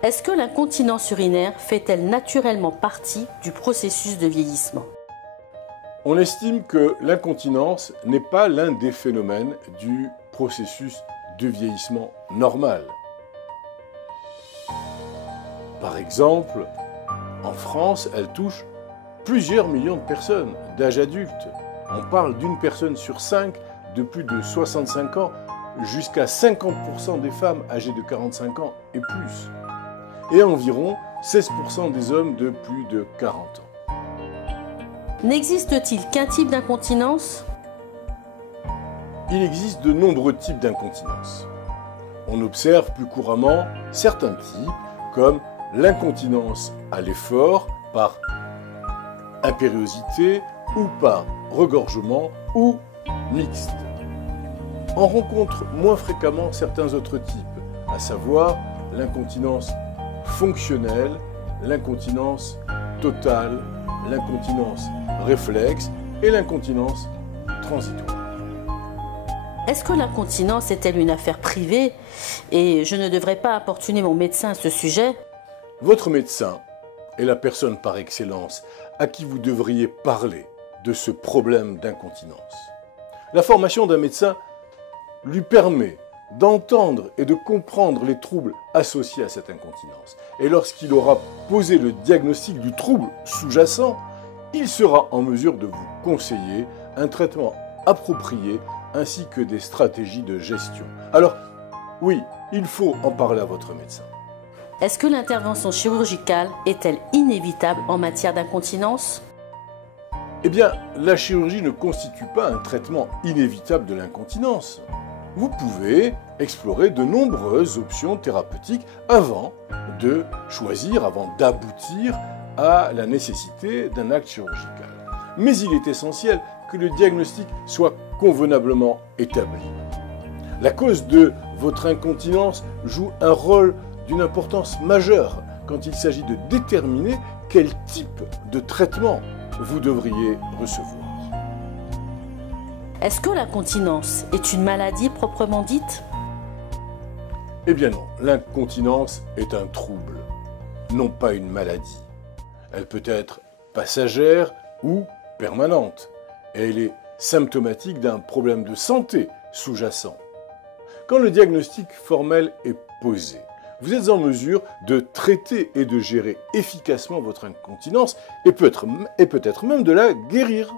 Est-ce que l'incontinence urinaire fait-elle naturellement partie du processus de vieillissement? On estime que l'incontinence n'est pas l'un des phénomènes du processus de vieillissement normal. Par exemple, en France, elle touche plusieurs millions de personnes d'âge adulte. On parle d'une personne sur 5 de plus de 65 ans, jusqu'à 50% des femmes âgées de 45 ans et plus, et environ 16% des hommes de plus de 40 ans. N'existe-t-il qu'un type d'incontinence? Il existe de nombreux types d'incontinence. On observe plus couramment certains types, comme l'incontinence à l'effort par impériosité ou par regorgement ou mixte. On rencontre moins fréquemment certains autres types, à savoir l'incontinence fonctionnelle, l'incontinence totale, l'incontinence réflexe et l'incontinence transitoire. Est-ce que l'incontinence est-elle une affaire privée et je ne devrais pas importuner mon médecin à ce sujet? Votre médecin est la personne par excellence à qui vous devriez parler de ce problème d'incontinence. La formation d'un médecin lui permet d'entendre et de comprendre les troubles associés à cette incontinence. Et lorsqu'il aura posé le diagnostic du trouble sous-jacent, il sera en mesure de vous conseiller un traitement approprié ainsi que des stratégies de gestion. Alors, oui, il faut en parler à votre médecin. Est-ce que l'intervention chirurgicale est-elle inévitable en matière d'incontinence? Eh bien, la chirurgie ne constitue pas un traitement inévitable de l'incontinence. Vous pouvez explorer de nombreuses options thérapeutiques avant de choisir, avant d'aboutir à la nécessité d'un acte chirurgical. Mais il est essentiel que le diagnostic soit convenablement établi. La cause de votre incontinence joue un rôle d'une importance majeure quand il s'agit de déterminer quel type de traitement vous devriez recevoir. Est-ce que l'incontinence est une maladie proprement dite? Eh bien non, l'incontinence est un trouble, non pas une maladie. Elle peut être passagère ou permanente, et elle est symptomatique d'un problème de santé sous-jacent. Quand le diagnostic formel est posé, vous êtes en mesure de traiter et de gérer efficacement votre incontinence et peut-être même de la guérir.